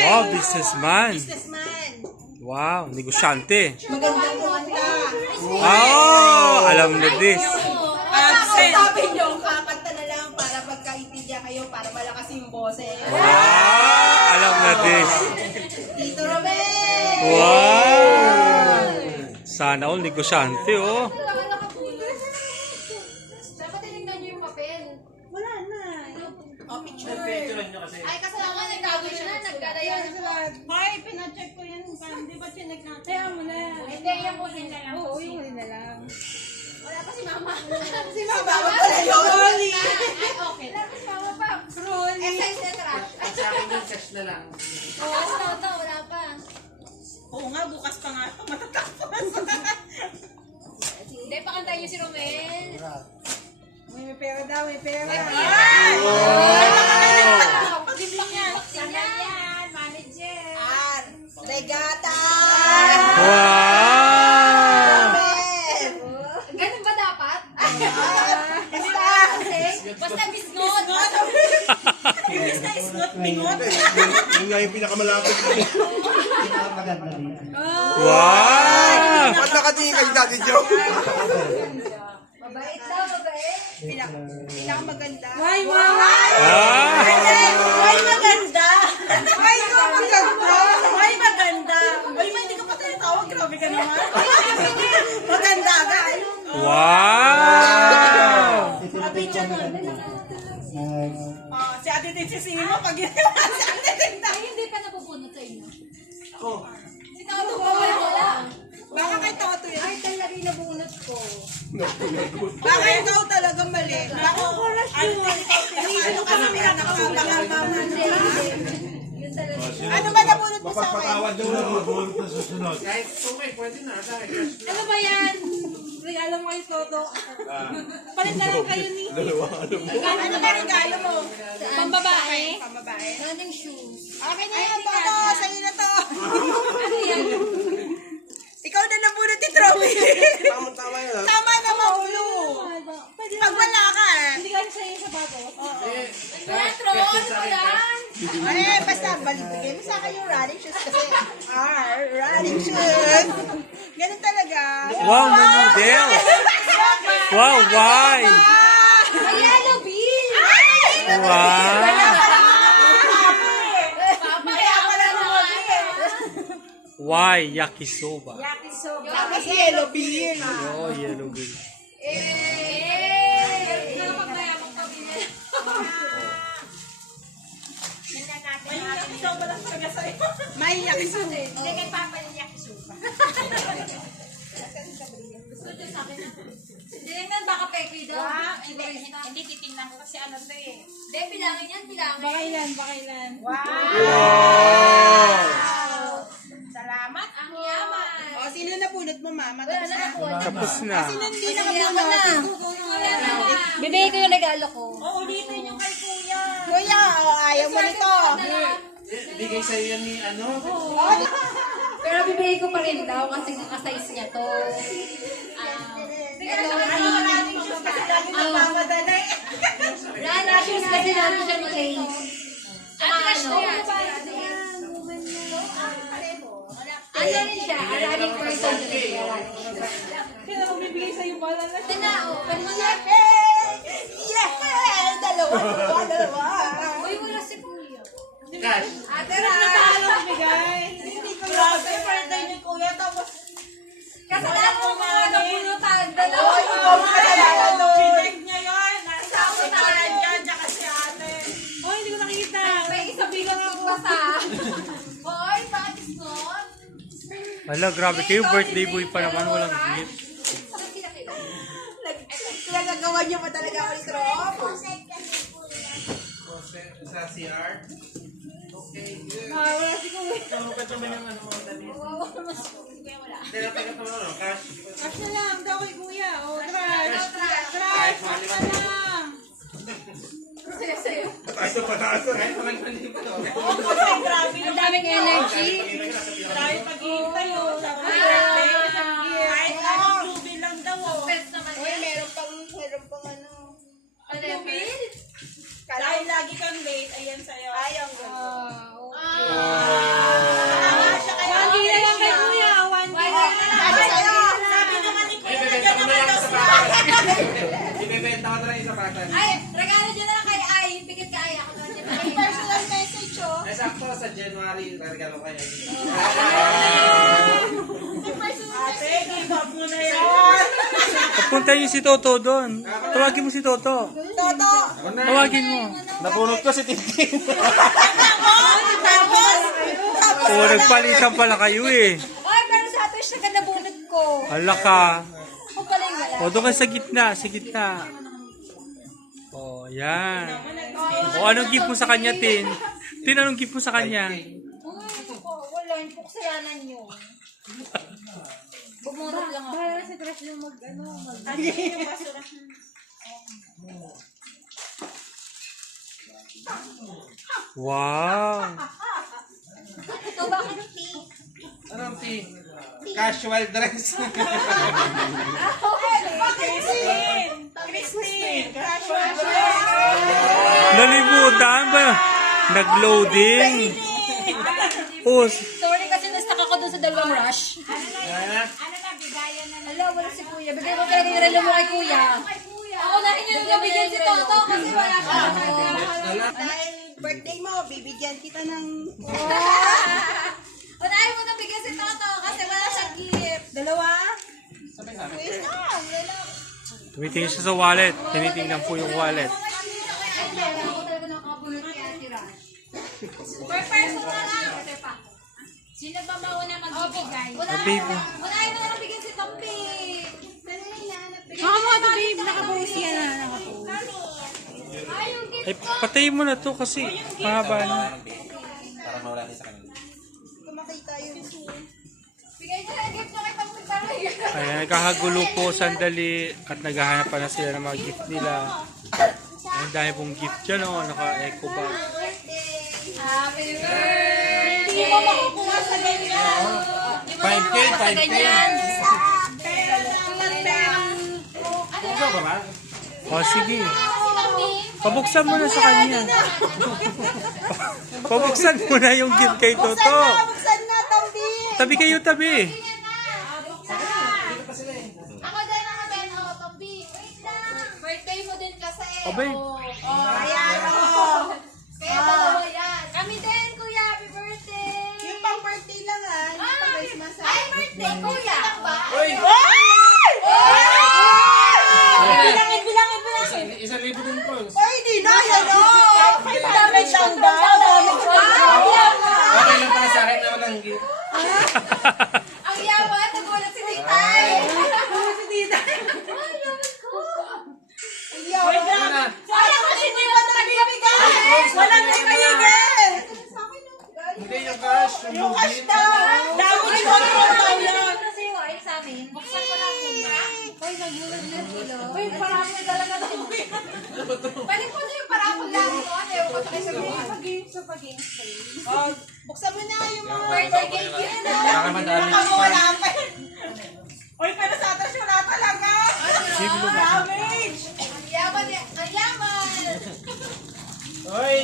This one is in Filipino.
Wow, businessman. Businessman. Wow, negosyante. Magandang kumanta. Oh, alam na this. Absent. Sabi nyo, kakanta na lang para pagkaintindihan kayo, para malakas yung boses. Wow, alam na this. Tito Romel! Wow! Sana all negosyante, oh. Dapat tinignan niyo yung papel. Wala na. Oh, picture. Ay, kasama nagkagawin siya na, nagkadayan. Hoy, pinacheck ko yan. Di ba chinek natin? Kaya mo na. Hindi, yung huli na lang. Oo, yung huli na lang. Wala pa si Mama. Si Mama pala yun. Rolly. Ay, okay. Wala pa si Mama pa. Rolly. Exercise na trash. At sa akin yung cash na lang. Cash na ito, wala pa. Oo nga, bukas pa nga ito. Matatapos. Hindi, pakantayin niyo si Romel. May pera daw, may pera. Pag-impak yan. Sana yan, manager. Regata! Wow! Ganun ba dapat? Basta bisngot. Basta isngot, mingot. Yun nga yung pinakamalapit. Wow! Ba't nakatingin kayo dati, Joe? Mabait daw, mabait. Pinakamaganda. Why, mama? Ah! Why maganda? Why ko maganda? Why maganda? Why ba hindi ka pa tinatawag? Grabe ka naman. Maganda ka. Wow! Abidjan nun. Si Ate Tin si Sino, pag ginawa si Ate Tin na. Ay, hindi pa nabubunot sa inyo. Ako. Si Toto pa wala. Baka kay Toto yan. Ay, talaga yung nabunot ko. Baka ikaw talaga mali. Baka Ate Tin, ikaw pinakano ka namin ang nakakamaman. Yun talaga. Ano ba nabunot mo sa akin? Mapagpatawad daw na mabulot na susunod. Kahit okay, pwede na. Sa akin, cash na. Ano ba yan? Regalo mo kay Toto. Palit na lang kayo ni. Ano ba regalo mo? Pambabae? Pambabae. Running shoes. Okay na yan, Toto. Sa'yo na to. Ano yan? Ikaw na nabunot ni Trophy. Tama yun. Tama naman, ulo. Pag wala ka. Hindi ka sa'yo yung sapatos. Eh, Retro, ano ba yan? Ay, basta bigay mo sa akin yung running shoes kasi running shoes. Ganun talaga. Wow, may model! Wow, why? May yellow bean! Wow! Kaya pala naman. Why yakisoba? Kasi yellow bean. Oh, yellow bean. Napagmayamang pamilya. May yakisoba lang talaga sa'yo. May yakisoba. Hindi kay Papa yung yakisoba. Gusto niyo sa akin na. Hindi naman baka peki daw. Hindi titingnan ko kasi ano to eh. Hindi, bilangin yan, bilangin. Bakailan. Wow! Salamat. Ang yaman. O, sino napunot mo, mama? Wala na ako. Tapos na. Hindi nakapunot. Wala na. Bibigay ko yung regalo ko. Ulitin yung kay kuya. Kuya, ayaw mo nito. bigay sa'yo yan ni ano? Pero bibigay ko pa rin daw kasi kakasize niya to. Running shoes kasi lagi nagpapadala eh. Running shoes kasi namin siya mag-lace. Ano yan? Ano rin siya? Running person rin siya. Kaya ako bibigay sa'yo pala na. Ito na, open mo na. Yeah! Dalawa. Uy, wala si Kuya. Cash. Ate Pero Ra! natalo bigay. Hindi ko grabe. Birthday ni kuya tapos. Kasalanan mo mga napunutan. Oy, Dalawa. ikaw mo kalala to. Chinek niya yun. Nasa ako na dyan. Tsaka si ate. Oh, hindi ko nakikita. May isa bilang ang basa. Boy, bakit isnot? Hala, grabe kayo. Birthday boy pa naman. Walang gift. Pinagagawa niya pa talaga ako ni Trop. Sa CR. Okay, good. Wala si kuya. Ano ka naman yung ano mo dali? Hindi na tayo ito ano, cash. Cash na lang daw kay kuya. O, trash. Trash. Trash. Cash na lang. Sa'yo. Taas na pataas na. Kahit naman mali pa to. Oo, kasi grabe Ang daming energy. Dahil pag-iintay o. Sa birthday. Kahit anong lubi lang daw o. Best naman Uy, yan. meron pang ano. Ano yung bill? Dahil lagi kang late, ayan sa'yo. Ay, ang ganda. Wandi na lang kay Kuya. Wandi na lang. Sabi naman ni Kuya, nandiyan naman daw siya. Ibebenta ko na lang yung sapatan. Ay, regalo dyan na lang kay Ay. Pikit ka Ay. Ako naman dyan. May personal message, oh. Eh, sakto sa January, regalo kayo. Ate, give up mo na yan. Punta niyo si Toto doon. Tawagin mo si Toto. Toto. Tawagin mo. Napunot ko si Tintin. Tapos, Oo, nagpalitan pala kayo eh. Ay, pero sa atin siya ganda bunot ko. Hala ka. Ako pala yung wala. O, doon ka sa gitna. Sa gitna. O, yan. O, anong gift mo sa kanya, Tin? Tin, anong gift mo sa kanya? Ay, wala. Yung puksayanan nyo. Bumurot lang ako. Bahala si Crush yung Wow. Ito bakit pink? Anong tea? Casual dress. Christine. Nalimutan ba? Nag-loading. Oh, Sorry kasi na-stuck ako dun sa dalawang rush. Ano? Ala, wala si Kuya. Bigay mo talaga yung relo mo kay Kuya. Ako na rin yung nabigyan si Toto kasi wala ka. Dahil birthday mo, bibigyan kita ng... Unahin mo nabigyan si Toto kasi wala siyang gift. Dalawa? tumitingin siya sa wallet. Tinitingnan po yung wallet. Ako talaga nakakabunot kay Ate Rush. Per person na lang. Kasi pa. Sino ba mauna magbibigay? babe. Unahin mo na nabigyan si Tompi. Baka mo ito, babe. Nakabuhos yan na. Ay, yung gift. Ay, patayin mo na to kasi mahaba na. Para mawala niya sa kanila. Kung makita yung... Bigay niya ang gift niya kay Tompi para yun. Ayan, nagkakagulo po sandali at naghahanap pa na sila ng mga gift nila. Ang dami pong gift dyan, oh. Naka-eco bag. Happy birthday! Hindi mo makukuha sa ganyan. 5K, 5K. Pera lang. Puso ka ba? O, sige. Pabuksan mo na sa kanya. Pabuksan mo na yung gift kay Toto. Buksan na, Tombi. Tabi kayo, tabi. Ako din, oh, Tompi. Wait lang. Birthday mo din kasi. Abay. Ayan, ako. Kaya dalawa yan. Kami din, Kuya. Happy birthday. Yung pang birthday lang, ah. Yung pang Christmas, ah. Ay, birthday, Kuya. Lang ba? Uy! Bilangin. 1,000 din po. Ay, di na. Yan, oh. Damage lang daw. Damage lang daw. Okay lang pala sa akin na walang gift. Ang yaman, nagulat si Titay. Si Tita. Ay, yaman ko. Wait lang. Sayang kasi di ba nagbibigay? Walang nagbibigay. Hindi yung cash. Yung cash daw. Damage control daw yan. Kasi yung ay sa amin, buksan ko lang muna. Ay, nagulat na sila. Uy, parang na talaga daw. Pwede po na yung parang lang ko. Ano yung patay sa mga pag-games. Oh, buksan mo na yung mga... Birthday cake yun. Nakamadami. Nakawala pa. Uy, pero sa atas wala talaga. Siglo ba? Damage. Ang yaman. Ang yaman. Uy!